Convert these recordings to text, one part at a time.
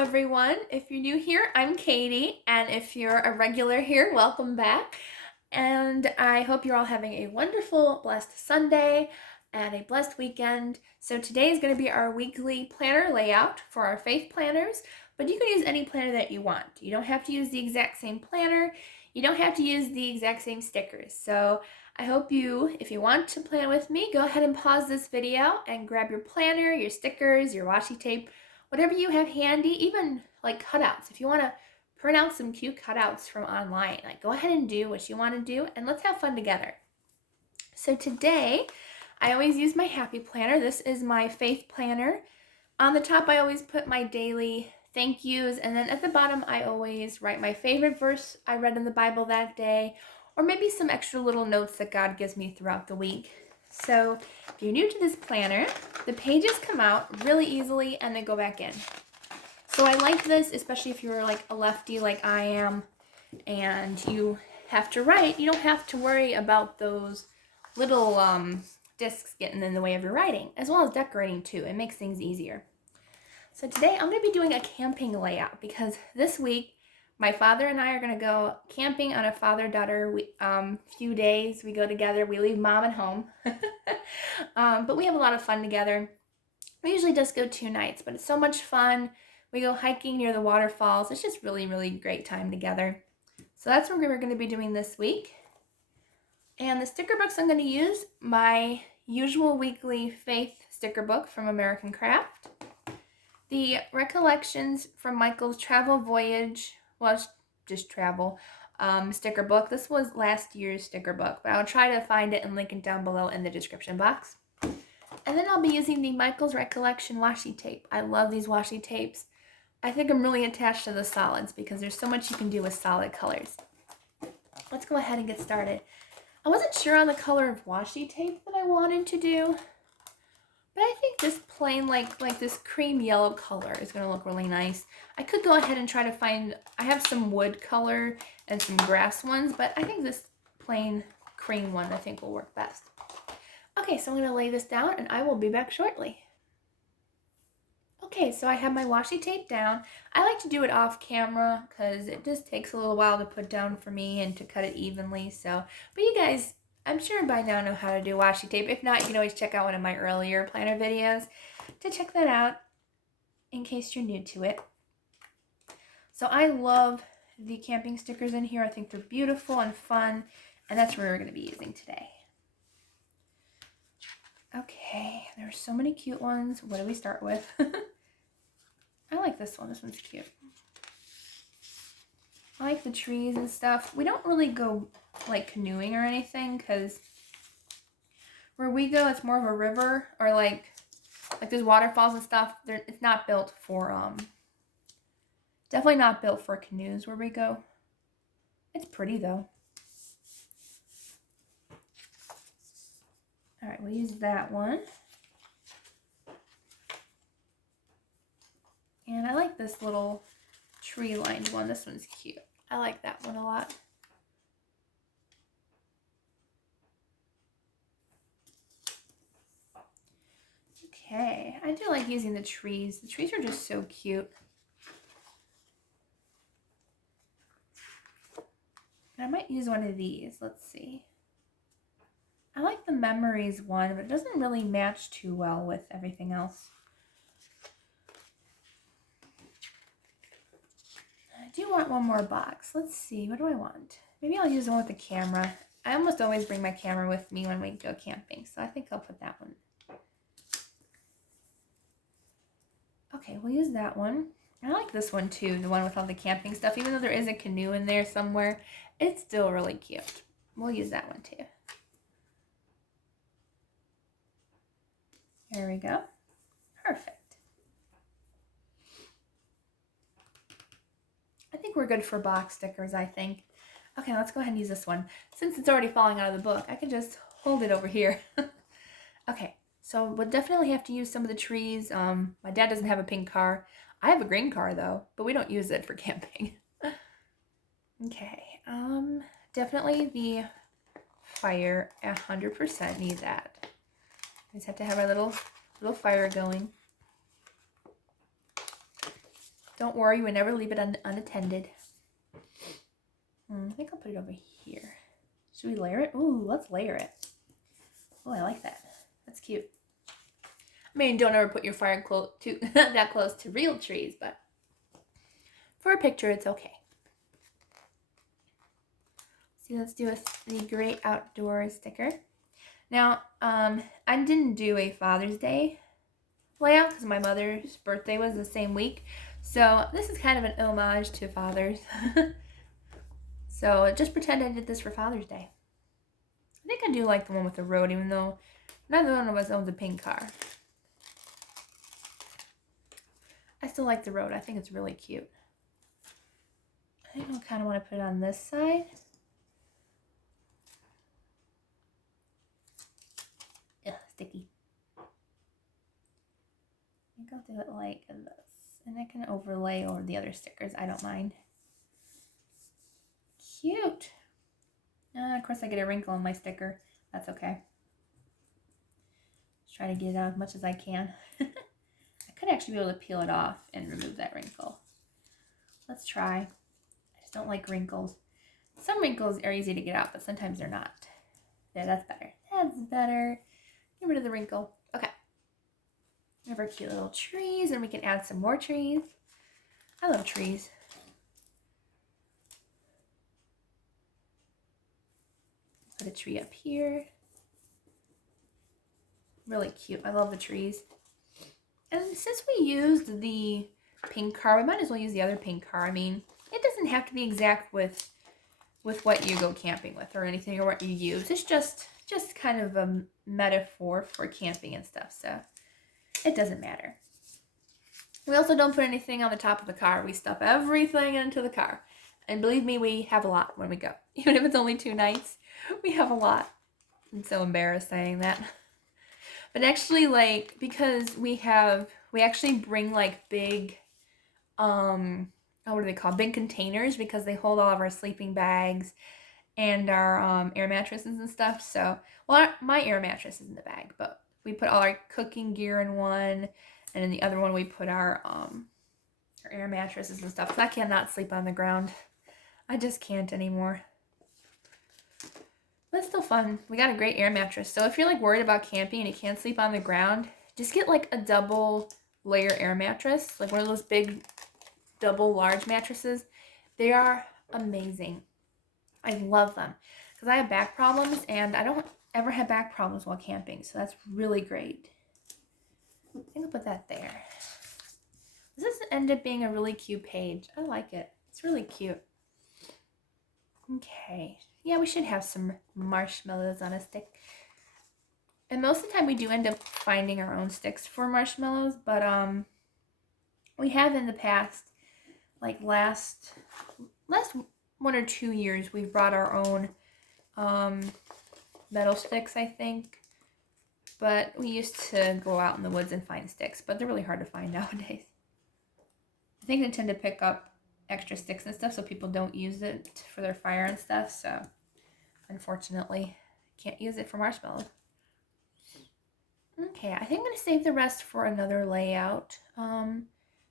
everyone. If you're new here, I'm Katie, and if you're a regular here, welcome back. And I hope you're all having a wonderful, blessed Sunday and a blessed weekend. So today is going to be our weekly planner layout for our faith planners, but you can use any planner that you want. You don't have to use the exact same planner. You don't have to use the exact same stickers. So I hope you, if you want to plan with me, go ahead and pause this video and grab your planner, your stickers, your washi tape, whatever you have handy, even like cutouts. If you want to print out some cute cutouts from online, like go ahead and do what you want to do and let's have fun together. So today, I always use my happy planner. This is my faith planner. On the top, I always put my daily thank yous, and then at the bottom, I always write my favorite verse I read in the Bible that day, or maybe some extra little notes that God gives me throughout the week. So if you're new to this planner, the pages come out really easily and they go back in. So I like this, especially if you're like a lefty like I am and you have to write. You don't have to worry about those little discs getting in the way of your writing, as well as decorating too. It makes things easier. So today I'm going to be doing a camping layout because this week my father and I are going to go camping on a father-daughter few days. We go together. We leave mom at home. But we have a lot of fun together. We usually just go 2 nights, but it's so much fun. We go hiking near the waterfalls. It's just really, really great time together. So that's what we're going to be doing this week. And the sticker books I'm going to use, my usual weekly faith sticker book from American Craft. The Recollections from Michael's Travel Voyage, well, it's just travel, sticker book. This was last year's sticker book, but I'll try to find it and link it down below in the description box. And then I'll be using the Michael's Recollection washi tape. I love these washi tapes. I think I'm really attached to the solids because there's so much you can do with solid colors. Let's go ahead and get started. I wasn't sure on the color of washi tape that I wanted to do, but I think this plain, like this cream yellow color is going to look really nice. I could go ahead and try to find, I have some wood color and some grass ones, but I think this plain cream one I think will work best. Okay, so I'm going to lay this down and I will be back shortly. Okay, so I have my washi tape down. I like to do it off camera because it just takes a little while to put down for me and to cut it evenly. So, but you guys, I'm sure by now know how to do washi tape. If not, you can always check out one of my earlier planner videos to check that out in case you're new to it. So I love the camping stickers in here. I think they're beautiful and fun, and that's what we're going to be using today. Okay, there are so many cute ones. What do we start with? I like this one. This one's cute. I like the trees and stuff. We don't really go like canoeing or anything because where we go, it's more of a river or like there's waterfalls and stuff. It's not built for, definitely not built for canoes where we go. It's pretty though. All right, we'll use that one. And I like this little tree-lined one. This one's cute. I like that one a lot. Okay, I do like using the trees. The trees are just so cute. And I might use one of these. Let's see. I like the memories one, but it doesn't really match too well with everything else. I do want one more box. Let's see, what do I want? Maybe I'll use one with the camera. I almost always bring my camera with me when we go camping, so I think I'll put that one. Okay, we'll use that one. I like this one too, the one with all the camping stuff. Even though there is a canoe in there somewhere, it's still really cute. We'll use that one too. There we go. Perfect. I think we're good for box stickers, I think. Okay, let's go ahead and use this one. Since it's already falling out of the book, I can just hold it over here. Okay, so we'll definitely have to use some of the trees. My dad doesn't have a pink car. I have a green car, though, but we don't use it for camping. Okay, definitely the fire, 100% need that. We just have to have our little fire going. Don't worry, we never leave it unattended. I think I'll put it over here. Should we layer it? Ooh, let's layer it. Oh, I like that. That's cute. I mean, don't ever put your fire that close to real trees, but for a picture, it's okay. See, let's do the Great Outdoors sticker. Now, I didn't do a Father's Day layout because my mother's birthday was the same week. So this is kind of an homage to fathers. So just pretend I did this for Father's Day. I think I do like the one with the road, even though neither one of us owns a pink car. I still like the road. I think it's really cute. I think I kind of want to put it on this side. Ugh, sticky. I think I'll do it like this. And I can overlay over the other stickers. I don't mind. Cute. Of course I get a wrinkle on my sticker. That's okay. Just try to get it out as much as I can. I could actually be able to peel it off and remove that wrinkle. Let's try. I just don't like wrinkles. Some wrinkles are easy to get out, but sometimes they're not. There, that's better. That's better. Get rid of the wrinkle. Okay. We have our cute little trees, and we can add some more trees. I love trees. Put a tree up here. Really cute. I love the trees. And since we used the pink car, we might as well use the other pink car. I mean, it doesn't have to be exact with what you go camping with or anything or what you use. It's just kind of a metaphor for camping and stuff, so it doesn't matter. We also don't put anything on the top of the car. We stuff everything into the car. And believe me, we have a lot when we go. Even if it's only 2 nights, we have a lot. I'm so embarrassed saying that. But actually, like, because we actually bring like big, what are they called? Big containers, because they hold all of our sleeping bags and our air mattresses and stuff. So, well, my air mattress is in the bag, but we put all our cooking gear in one, and in the other one we put our air mattresses and stuff. So I cannot sleep on the ground. I just can't anymore. But it's still fun. We got a great air mattress. So if you're like worried about camping and you can't sleep on the ground, just get like a double layer air mattress, like one of those big double large mattresses. They are amazing. I love them because I have back problems and I don't ever have back problems while camping. So that's really great. I think I'll put that there. This ended up being a really cute page. I like it. It's really cute. Okay. Yeah, we should have some marshmallows on a stick. And most of the time we do end up finding our own sticks for marshmallows, but we have in the past, like last 1 or 2 years, we've brought our own metal sticks, I think. But we used to go out in the woods and find sticks, but they're really hard to find nowadays. I think they tend to pick up extra sticks and stuff so people don't use it for their fire and stuff, so unfortunately can't use it for marshmallows. Okay, I think I'm going to save the rest for another layout.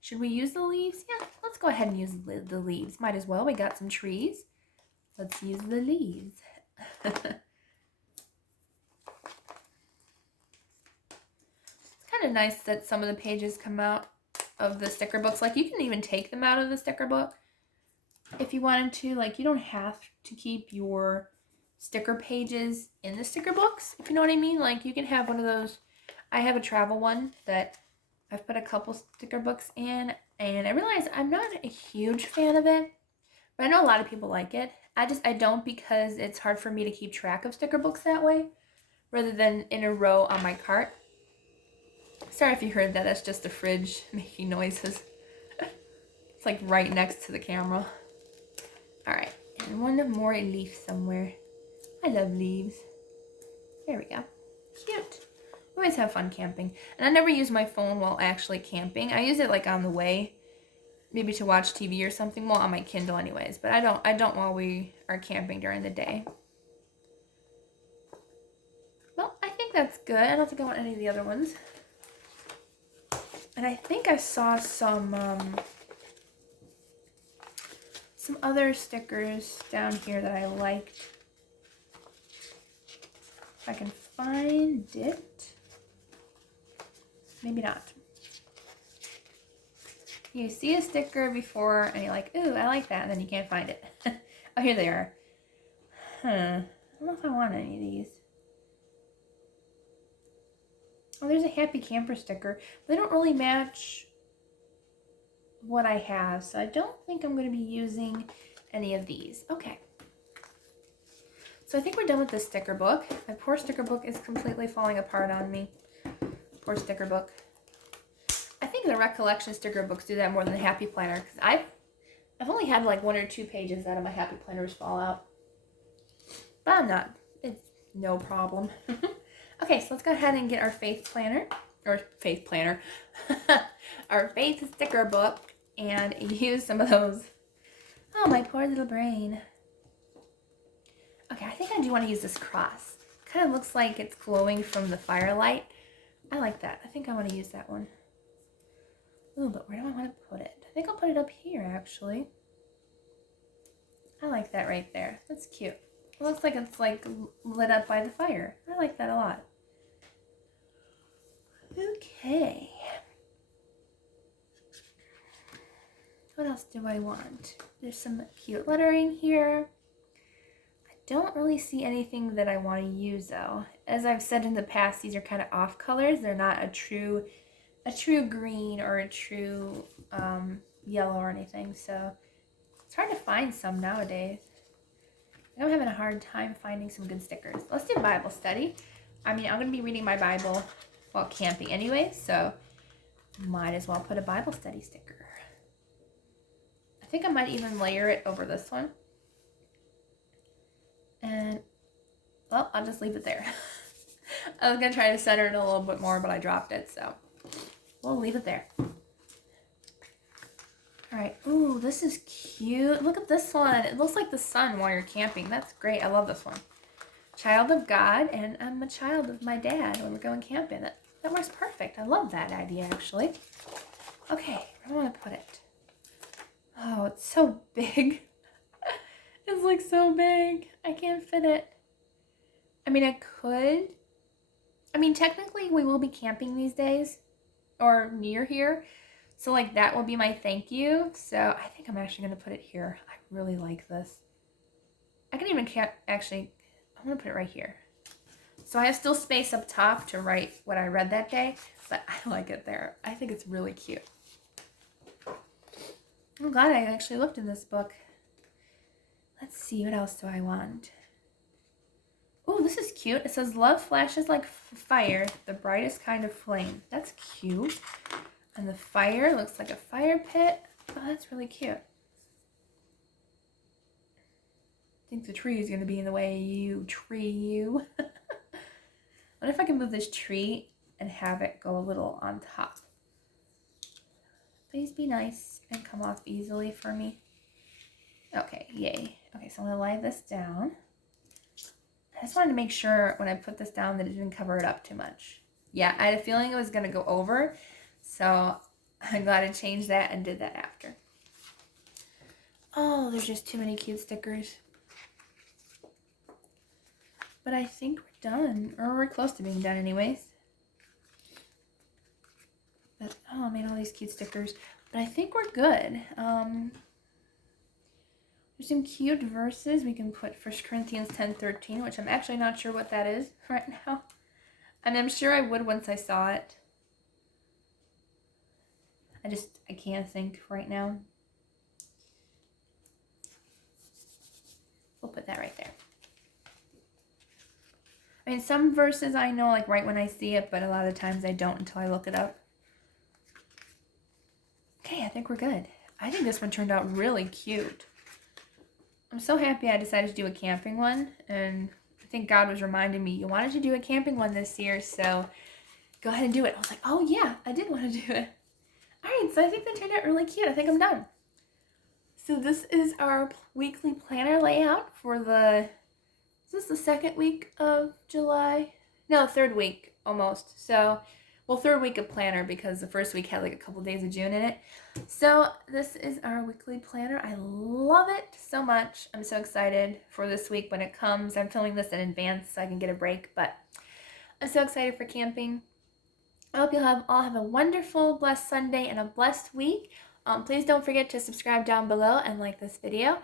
Should we use the leaves? Yeah, let's go ahead and use the leaves. Might as well. We got some trees. Let's use the leaves. It's kind of nice that some of the pages come out of the sticker books. Like, you can even take them out of the sticker book if you wanted to. Like, you don't have to keep your sticker pages in the sticker books, if you know what I mean. Like, you can have one of those. I have a travel one that I've put a couple sticker books in, and I realize I'm not a huge fan of it, but I know a lot of people like it. I don't, because it's hard for me to keep track of sticker books that way rather than in a row on my cart. Sorry if you heard that. That's just the fridge making noises. It's like right next to the camera. Alright, and one more leaf somewhere. I love leaves. There we go. Cute. We always have fun camping. And I never use my phone while actually camping. I use it like on the way, maybe to watch TV or something. Well, on my Kindle anyways. But I don't while we are camping during the day. Well, I think that's good. I don't think I want any of the other ones. And I think I saw some some other stickers down here that I liked. If I can find it. Maybe not. You see a sticker before and you're like, ooh, I like that, and then you can't find it. Oh, here they are. I don't know if I want any of these. Oh, there's a happy camper sticker. They don't really match what I have, so I don't think I'm going to be using any of these. Okay. So I think we're done with this sticker book. My poor sticker book is completely falling apart on me. Poor sticker book. I think the Recollection sticker books do that more than the Happy Planner, because I've only had like 1 or 2 pages out of my Happy Planners fall out. But I'm not. It's no problem. Okay, so let's go ahead and get our Faith Planner, or Faith Planner, our Faith sticker book, and use some of those. Oh, my poor little brain. Okay, I think I do want to use this cross. Kind of looks like it's glowing from the firelight. I like that. I think I want to use that one. Ooh, but where do I want to put it? I think I'll put it up here, actually. I like that right there. That's cute. It looks like it's like lit up by the fire. I like that a lot. Okay. What else do I want? There's some cute lettering here. I don't really see anything that I want to use though. As I've said in the past, these are kind of off colors. They're not a true green or a true yellow or anything. So it's hard to find some nowadays. I'm having a hard time finding some good stickers. Let's do Bible study. I mean, I'm going to be reading my Bible while camping anyway, so might as well put a Bible study sticker. I think I might even layer it over this one. And, well, I'll just leave it there. I was going to try to center it a little bit more, but I dropped it, so we'll leave it there. Alright, ooh, this is cute. Look at this one. It looks like the sun while you're camping. That's great. I love this one. Child of God, and I'm a child of my dad when we're going camping. That works perfect. I love that idea, actually. Okay, where do I want to put it? Oh, it's so big. It's like so big. I can't fit it. I mean, I could. I mean, technically, we will be camping these days, or near here. So, like, that will be my thank you. So, I think I'm actually going to put it here. I really like this. I can even actually, I'm going to put it right here. So, I have still space up top to write what I read that day, but I like it there. I think it's really cute. I'm glad I actually looked in this book. Let's see, what else do I want? Oh, this is cute. It says, love flashes like fire, the brightest kind of flame. That's cute. And the fire looks like a fire pit. Oh, that's really cute. I think the tree is going to be in the way. You. What if I can move this tree and have it go a little on top? Please be nice and come off easily for me. Okay, yay. Okay, so I'm going to lie this down. I just wanted to make sure when I put this down that it didn't cover it up too much. Yeah, I had a feeling it was going to go over. So I'm glad I changed that and did that after. Oh, there's just too many cute stickers. But I think we're done. Or we're close to being done anyways. But, oh, I made all these cute stickers. But I think we're good. There's some cute verses. We can put 1 Corinthians 10:13, which I'm actually not sure what that is right now. I mean, I'm sure I would once I saw it. I can't think right now. We'll put that right there. I mean, some verses I know like right when I see it, but a lot of times I don't until I look it up. Okay, I think we're good. I think this one turned out really cute. I'm so happy I decided to do a camping one, and I think God was reminding me, you wanted to do a camping one this year, so go ahead and do it. I was like, oh yeah, I did want to do it. Alright, so I think that turned out really cute. I think I'm done. So this is our weekly planner layout for is this the second week of July? No, third week almost. So well, third week of planner because the first week had like a couple days of June in it. So this is our weekly planner. I love it so much. I'm so excited for this week when it comes. I'm filming this in advance so I can get a break, but I'm so excited for camping. I hope you'll all have a wonderful, blessed Sunday and a blessed week. Please don't forget to subscribe down below and like this video.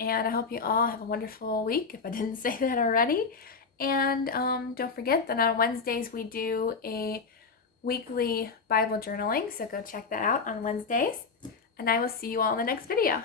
And I hope you all have a wonderful week, if I didn't say that already. And don't forget that on Wednesdays we do a weekly Bible journaling, so go check that out on Wednesdays. And I will see you all in the next video.